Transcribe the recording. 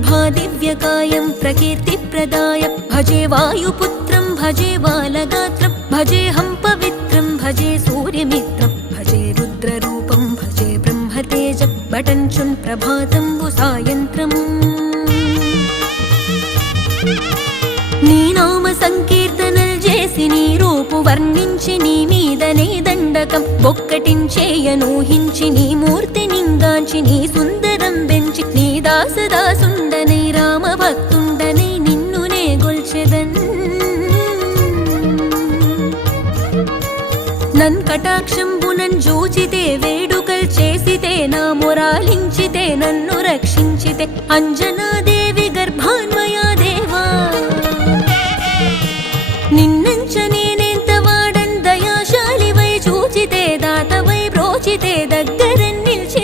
ప్రభాదివ్యకాయం ప్రకీర్తిప్రదాయ భజే వాయుపుత్రం భజే బాలగాత్రం భజేహం పవిత్రం భజే సూర్యమిత్రం భజే రుద్రరూపం భజే బ్రహ్మతేజం బటంచున్ ప్రభాతంబు సాయంత్రము నీ నామ సంకీర్తనల్ చేసి నీ రూపు వర్ణించి నీ మీదనే దండకం బొక్కటించేయనూహించి నీ మూర్తి నింగాంచి నీ సుందరం బెంచి నీ దాసదాసుండనై రామ భక్తుండనై నిన్నునే గొల్చెదన్ నన్ కటాక్షంబునన్ జూచితే వేడుకల్ చేసితే నా మొరాలించితే నన్ను రక్షించితే అంజనా